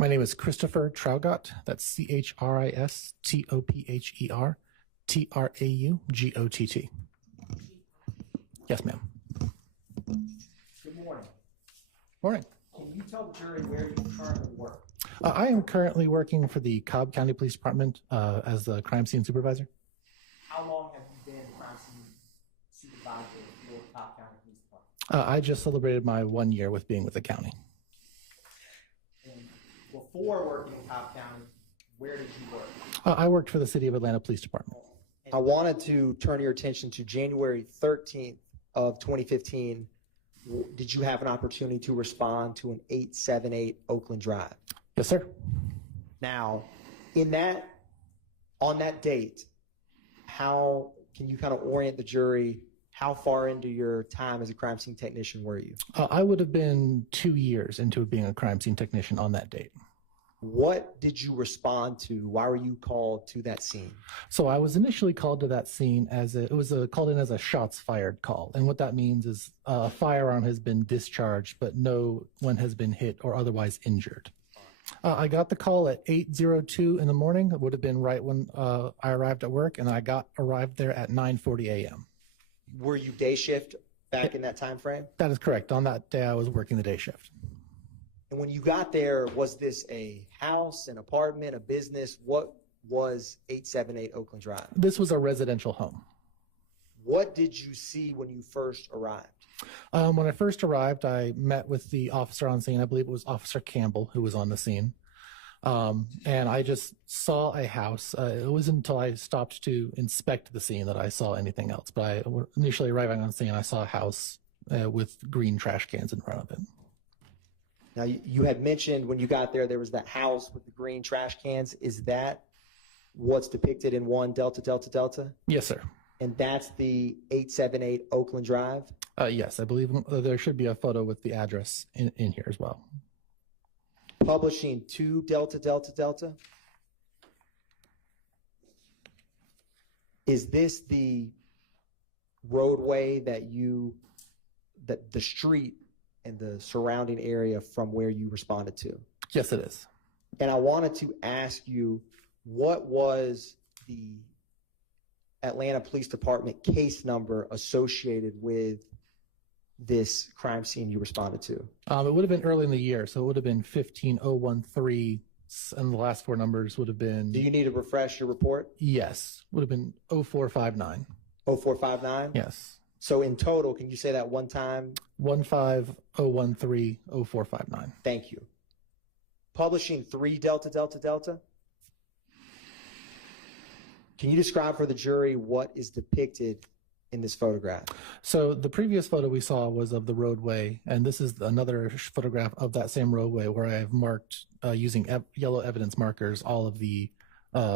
My name is Christopher Traugott. That's CHRISTOPHER TRAUGOTT. Yes, ma'am. Good morning. Morning. Can you tell the jury where you currently work? I am currently working for the Cobb County Police Department as the crime scene supervisor. How long have you been crime scene supervisor for Cobb County Police Department? I just celebrated my 1 year with being with the county. And before working in Cobb County, where did you work? I worked for the City of Atlanta Police Department. I wanted to turn your attention to January 13th of 2015. Did you have an opportunity to respond to an 878 Oakland Drive? Yes, sir. Now, on that date, how can you kind of orient the jury? How far into your time as a crime scene technician were you? I would have been 2 years into being a crime scene technician on that date. What did you respond to? Why were you called to that scene? So I was initially called to that scene called in as a shots fired call. And what that means is a firearm has been discharged, but no one has been hit or otherwise injured. I got the call at 8:02 in the morning. It would have been right when I arrived at work, and I arrived there at 9:40 a.m. Were you day shift back in that time frame? That is correct. On that day, I was working the day shift. And when you got there, was this a house, an apartment, a business? What was 878 Oakland Drive? This was a residential home. What did you see when you first arrived? When I first arrived, I met with the officer on scene. I believe it was Officer Campbell who was on the scene. And I just saw a house. It wasn't until I stopped to inspect the scene that I saw anything else. But initially arriving on scene, I saw a house with green trash cans in front of it. Now, you had mentioned when you got there was that house with the green trash cans. Is that what's depicted in 1 Delta Delta Delta? Yes, sir. And that's the 878 Oakland Drive? Yes, I believe there should be a photo with the address in here as well. Publishing 2 Delta Delta Delta? Is this the roadway that the street and the surrounding area from where you responded to? Yes, it is. And I wanted to ask you, what was the Atlanta Police Department case number associated with this crime scene you responded to? It would have been early in the year, so it would have been 15013, and the last 4 numbers would have been... Do you need to refresh your report? Yes, would have been 0459. 0459? Yes. So in total, can you say that one time? 150130459. Thank you. Publishing 3 Delta Delta Delta? Can you describe for the jury what is depicted in this photograph? So the previous photo we saw was of the roadway, and this is another photograph of that same roadway where I have marked using yellow evidence markers all of the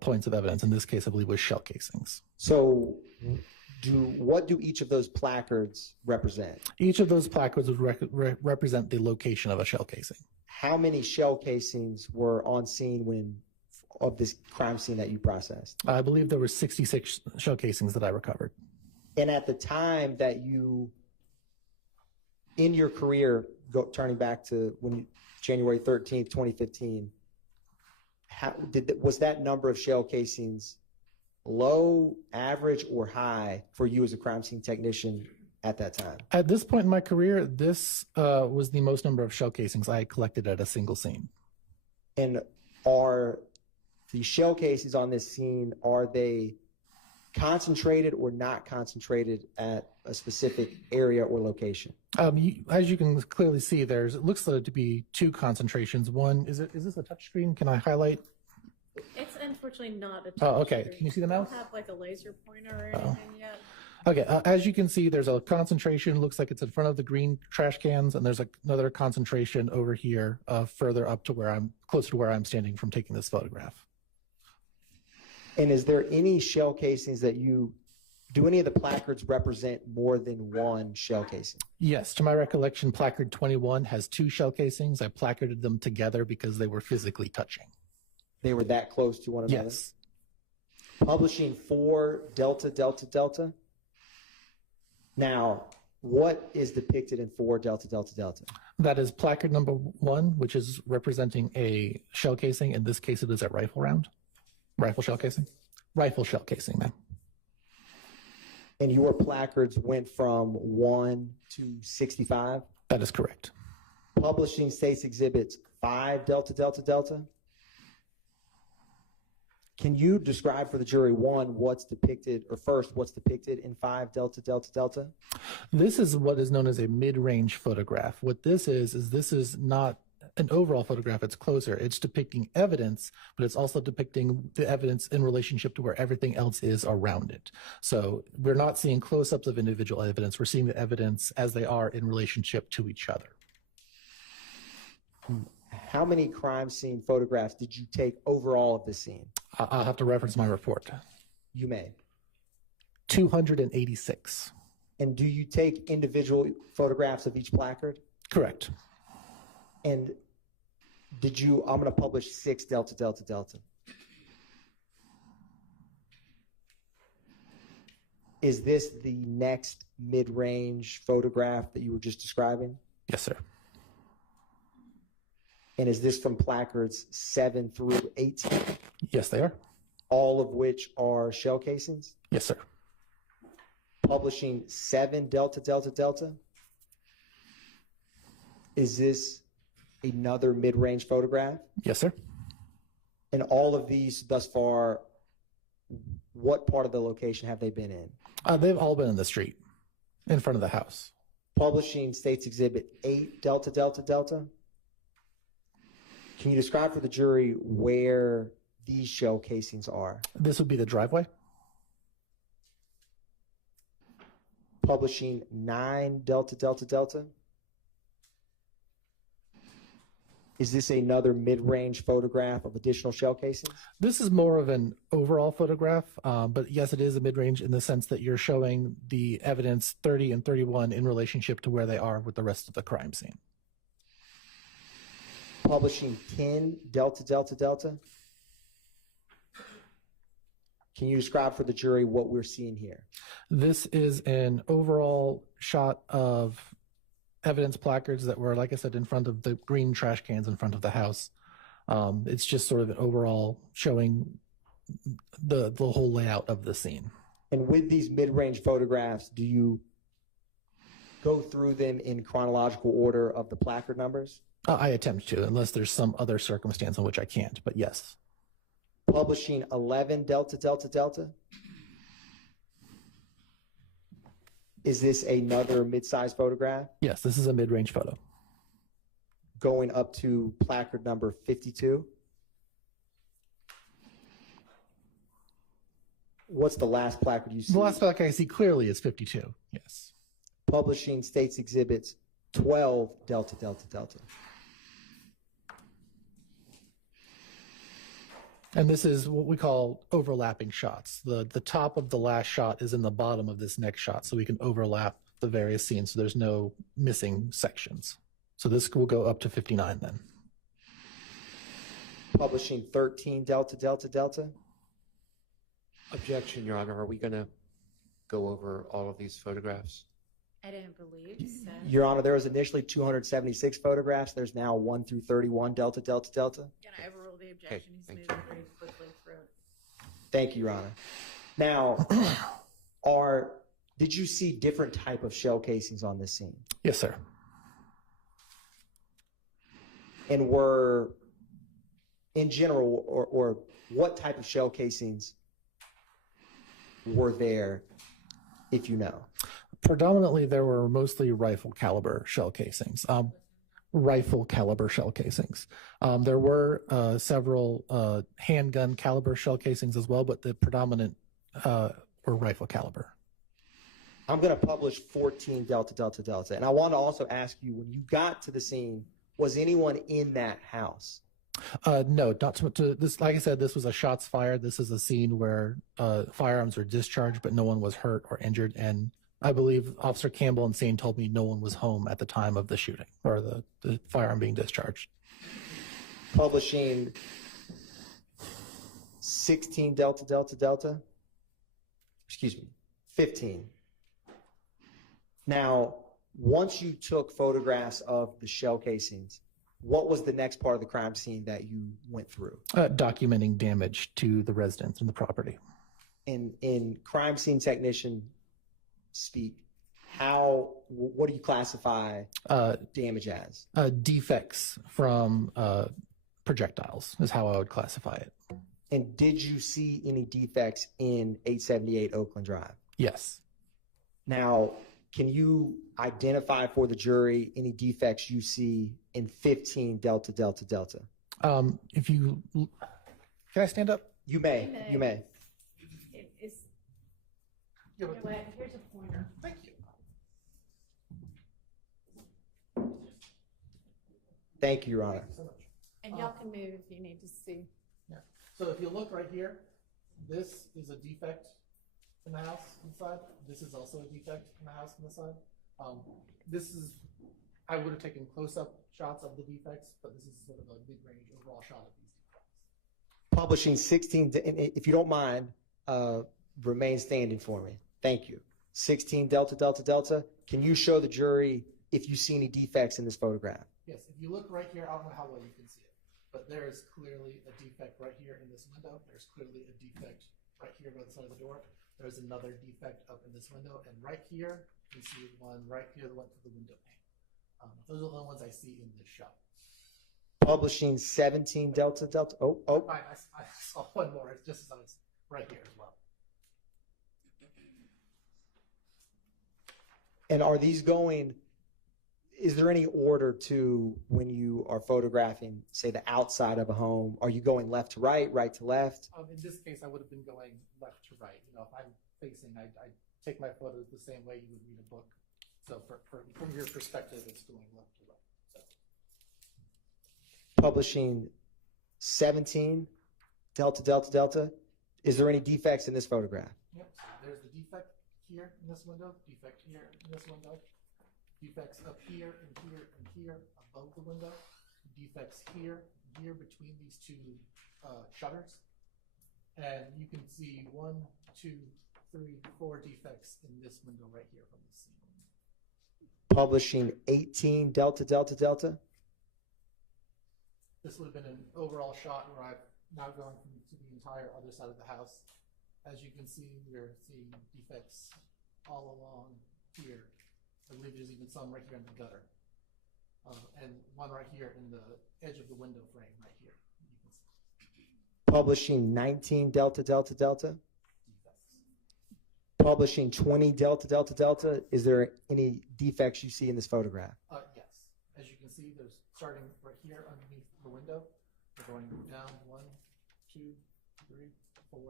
points of evidence. In this case, I believe was shell casings. So what do each of those placards represent? Each of those placards would represent the location of a shell casing. How many shell casings were on scene of this crime scene that you processed? I believe there were 66 shell casings that I recovered. And at the time that in your career, turning back to January 13th, 2015, was that number of shell casings low, average, or high for you as a crime scene technician at that time? At this point in my career, this was the most number of shell casings I collected at a single scene. And are the shell casings on this scene, are they concentrated or not concentrated at a specific area or location? As you can clearly see, it looks to be 2 concentrations. One, is this a touch screen? Can I highlight? It's unfortunately not a touch Oh, okay. screen. Can you see the mouse? I don't have like a laser pointer or anything yet. Okay, as you can see, there's a concentration. Looks like it's in front of the green trash cans, and there's another concentration over here, further up to closer to where I'm standing from taking this photograph. And is there any shell casings do any of the placards represent more than 1 shell casing? Yes, to my recollection, placard 21 has 2 shell casings. I placarded them together because they were physically touching. They were that close to one another? Yes. Publishing 4 Delta Delta Delta? Now, what is depicted in 4 Delta Delta Delta? That is placard number 1, which is representing a shell casing. In this case, it is a rifle round. Rifle shell casing? Rifle shell casing, ma'am. And your placards went from 1 to 65? That is correct. Publishing States Exhibits 5 Delta Delta Delta. Can you describe for the jury, 1, what's depicted, or first, what's depicted in 5 Delta Delta Delta? This is what is known as a mid-range photograph. What this is this is not an overall photograph, it's closer. It's depicting evidence, but it's also depicting the evidence in relationship to where everything else is around it. So we're not seeing close-ups of individual evidence. We're seeing the evidence as they are in relationship to each other. How many crime scene photographs did you take overall of the scene? I'll have to reference my report. You may. 286. And do you take individual photographs of each placard? Correct. And did you, I'm going to publish 6 Delta Delta Delta. Is this the next mid-range photograph that you were just describing? Yes, sir. And is this from placards 7 through 18? Yes, they are. All of which are shell casings? Yes, sir. Publishing 7 Delta Delta Delta? Is this another mid-range photograph? Yes, sir. And all of these thus far, what part of the location have they been in? They've all been in the street, in front of the house. Publishing States Exhibit 8 Delta Delta Delta? Can you describe for the jury where these shell casings are? This would be the driveway. Publishing 9 Delta Delta Delta? Is this another mid-range photograph of additional shell casings? This is more of an overall photograph, but yes, it is a mid-range in the sense that you're showing the evidence 30 and 31 in relationship to where they are with the rest of the crime scene. Publishing 10 Delta Delta Delta? Can you describe for the jury what we're seeing here? This is an overall shot of evidence placards that were, like I said, in front of the green trash cans in front of the house. It's just sort of an overall showing the whole layout of the scene. And with these mid-range photographs, do you go through them in chronological order of the placard numbers? I attempt to, unless there's some other circumstance in which I can't, but yes. Publishing 11 Delta Delta Delta? Is this another mid-sized photograph? Yes, this is a mid-range photo. Going up to placard number 52? What's the last placard you see? The last placard I see clearly is 52, yes. Publishing States Exhibits 12 Delta Delta Delta. And this is what we call overlapping shots. The top of the last shot is in the bottom of this next shot, so we can overlap the various scenes so there's no missing sections. So this will go up to 59 then. Publishing 13 Delta Delta Delta. Objection, Your Honor. Are we going to go over all of these photographs? I didn't believe so. Your Honor, there was initially 276 photographs. There's now 1 through 31 Delta Delta Delta. Can I overrule the objection? He's thank moving pretty quickly through it. Thank you, Your Honor. Now, did you see different type of shell casings on this scene? Yes, sir. And were, in general, or what type of shell casings were there, if you know? Predominantly, there were mostly rifle caliber shell casings. There were several handgun caliber shell casings as well, but the predominant were rifle caliber. I'm going to publish 14 Delta Delta Delta. And I want to also ask you, when you got to the scene, was anyone in that house? No, not to this. Like I said, this was a shots fired. This is a scene where firearms were discharged, but no one was hurt or injured. And I believe Officer Campbell and Sane told me no one was home at the time of the shooting or the firearm being discharged. Publishing 16 Delta Delta Delta. Excuse me, 15. Now, Once you took photographs of the shell casings, what was the next part of the crime scene that you went through? Documenting damage to the residents and the property. In crime scene technician speak, what do you classify damage as? Defects from projectiles is how I would classify it. And did you see any defects in 878 Oakland Drive? Yes. Now, can you identify for the jury any defects you see in 15 Delta Delta Delta? Can I stand up? You may. You may. It's, you know what, here's a pointer. Thank you. Thank you, Your Honor. Thank you so much. And y'all can move if you need to see. Yeah. So if you look right here, this is a defect in the house inside. This is also a defect in the house on the side. I would have taken close-up shots of the defects, but this is sort of a mid-range overall shot of these defects. Publishing 16, if you don't mind, remain standing for me. Thank you. 16 Delta Delta Delta. Can you show the jury if you see any defects in this photograph? Yes, if you look right here, I don't know how well you can see it, but there is clearly a defect right here in this window. There's clearly a defect right here by the side of the door. There's another defect up in this window, and right here, you see one right here that went through the window pane. Those are the only ones I see in this shot. Publishing 17 Delta Delta. Oh. I saw one more. It's just as I was right here as well. And are these going, is there any order to when you are photographing, say, the outside of a home? Are you going left to right, right to left? In this case, I would have been going left to right. You know, if I'm facing, I take my photos the same way you would read a book. So from your perspective, it's going left to right. So. Publishing 17 Delta Delta Delta. Is there any defects in this photograph? Yep. So there's the defect here in this window, defect here in this window, defects up here and here and here above the window, defects here and here between these two shutters. And you can see 1, 2, 3, 4 defects in this window right here from the scene. Publishing 18 Delta Delta Delta. This would have been an overall shot where I've now gone to the entire other side of the house. As you can see, we're seeing defects all along here. I believe there's even some right here in the gutter. And one right here in the edge of the window frame right here. You can see. Publishing 19 Delta Delta Delta. Defects. Publishing 20 Delta Delta Delta. Is there any defects you see in this photograph? Yes. As you can see, there's starting right here underneath the window. We're going down 1, 2, 3, 4,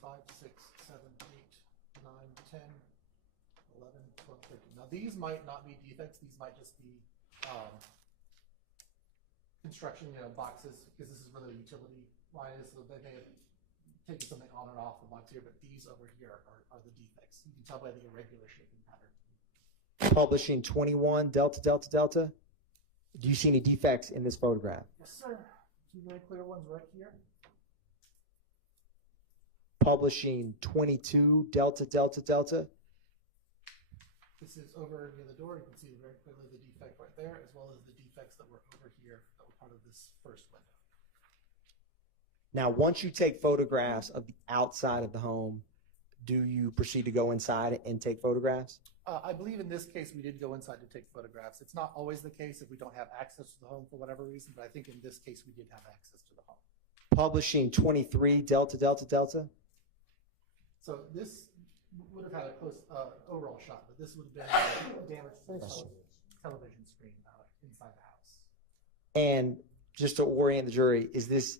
5, 6, 7, 8, 9, 10, 11, 12, 13. Now these might not be defects. These might just be construction, boxes, because this is where the utility line is. So they may have taken something on or off the box here, but these over here are the defects. You can tell by the irregular shaping pattern. Publishing 21 Delta Delta Delta. Do you see any defects in this photograph? Yes, sir. Two very clear ones right here. Publishing 22 Delta Delta Delta. This is over near the door. You can see very clearly the defect right there, as well as the defects that were over here that were part of this first window. Now, once you take photographs of the outside of the home, do you proceed to go inside and take photographs? I believe in this case we did go inside to take photographs. It's not always the case if we don't have access to the home for whatever reason, but I think in this case we did have access to the home. Publishing 23 Delta Delta Delta. So this would have had a close overall shot, but this would have been damage to the television screen inside the house. And just to orient the jury, is this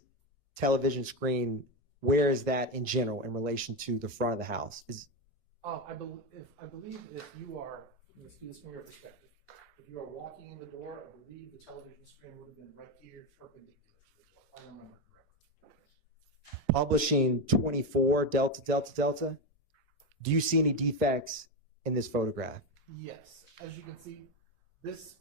television screen, where is that in general in relation to the front of the house? I believe if you are, let's do this from your perspective, if you are walking in the door, I believe the television screen would have been right here, perpendicular to the door, if I remember correctly. Publishing 24 Delta Delta Delta. Do you see any defects in this photograph? Yes. As you can see, this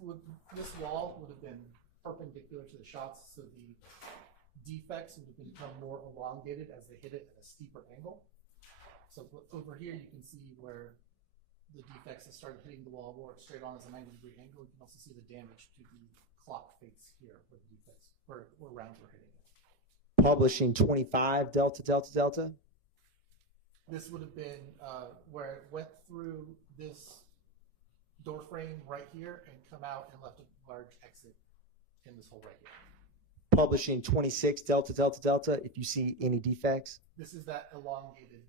wall would have been perpendicular to the shots, so the defects would have become more elongated as they hit it at a steeper angle. So over here you can see where the defects that started hitting the wall more straight on as a 90-degree angle. You can also see the damage to the clock face here where the defects, where rounds were hitting it. Publishing 25 delta delta delta. This would have been where it went through this door frame right here and come out and left a large exit in this hole right here. Publishing 26 delta delta delta if you see any defects. This is that elongated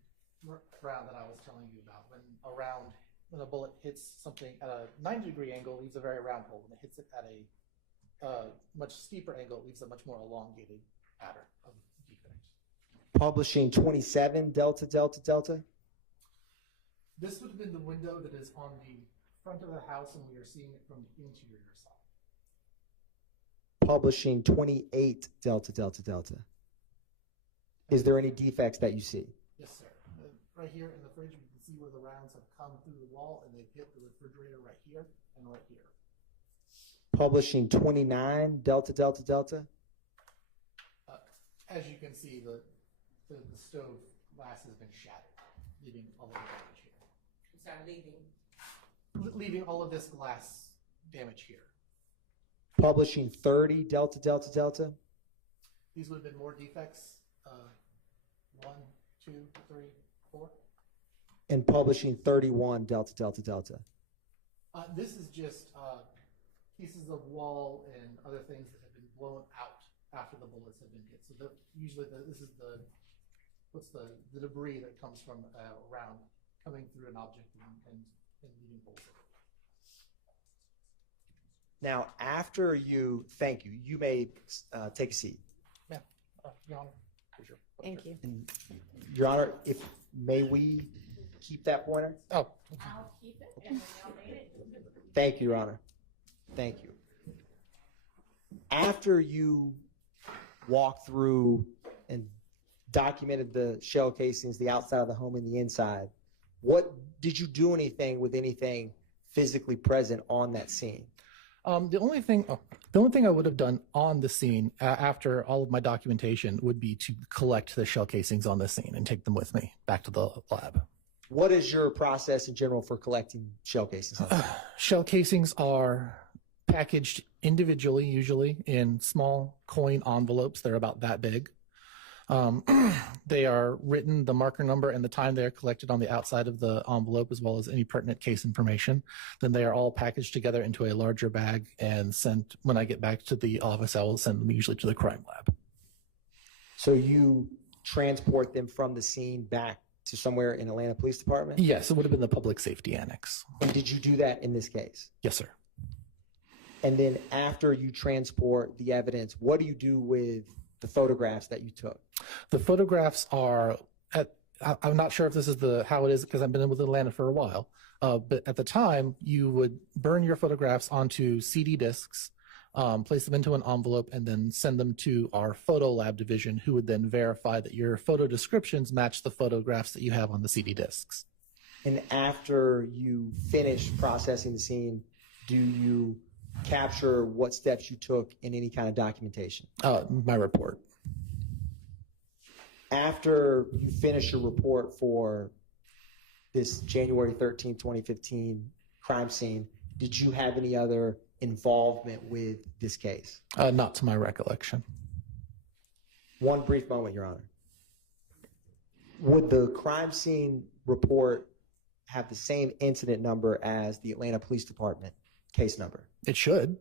round that I was telling you about. When a bullet hits something at a 90-degree angle, it leaves a very round hole. When it hits it at a much steeper angle, it leaves a much more elongated pattern of defects. Publishing 27 delta delta delta. This would have been the window that is on the front of the house, and we are seeing it from the interior side. Publishing 28 delta delta delta. Is there any defects that you see? Yes, sir. Right here in the fridge, you can see where the rounds have come through the wall and they've hit the refrigerator right here and right here. Publishing 29 delta delta delta. As you can see, the stove glass has been shattered, leaving all of the damage here. I'm sorry, Leaving all of this glass damage here. Publishing 30 delta delta delta. These would have been more defects. 1, 2, 3, 4. And publishing 31 delta delta delta. This is just pieces of wall and other things that have been blown out after the bullets have been hit. So usually this is the debris that comes from a round coming through an object and leaving holes in it. Now, after you, thank you. You may take a seat. Yeah, Your Honor. Sure. Thank you. And Your Honor, may we keep that pointer? Oh. I'll keep it and then y'all need it. Thank you, Your Honor. Thank you. After you walked through and documented the shell casings, the outside of the home and the inside, what did you do with anything physically present on that scene? The only thing I would have done on the scene after all of my documentation would be to collect the shell casings on the scene and take them with me back to the lab. What is your process in general for collecting shell casings? Shell casings are packaged individually, usually in small coin envelopes. They're about that big. They are written, the marker number and the time they are collected on the outside of the envelope, as well as any pertinent case information. Then they are all packaged together into a larger bag and sent. When I get back to the office, I will send them usually to the crime lab. So you transport them from the scene back to somewhere in Atlanta Police Department? Yes, it would have been the public safety annex. And did you do that in this case? Yes, sir. And then after you transport the evidence, what do you do with the photographs that you took? The photographs are I'm not sure if this is how it is because I've been with Atlanta for a while. But at the time, you would burn your photographs onto CD discs, place them into an envelope, and then send them to our photo lab division, who would then verify that your photo descriptions match the photographs that you have on the CD discs. And after you finish processing the scene, do you capture what steps you took in any kind of documentation? My report. After you finish your report for this January 13, 2015 crime scene, did you have any other involvement with this case? Not to my recollection. One brief moment, Your Honor. Would the crime scene report have the same incident number as the Atlanta Police Department case number? It should.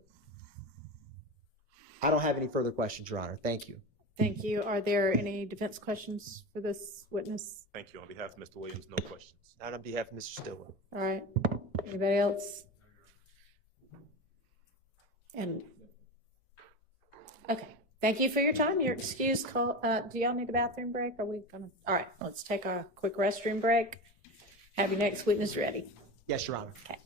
I don't have any further questions, Your Honor. Thank you. Thank you. Are there any defense questions for this witness? Thank you. On behalf of Mr. Williams, no questions. Not on behalf of Mr. Stillwell. All right. Anybody else? And okay. Thank you for your time. You're excused. Do y'all need a bathroom break? Are we gonna? All right. Let's take a quick restroom break. Have your next witness ready. Yes, Your Honor. Okay.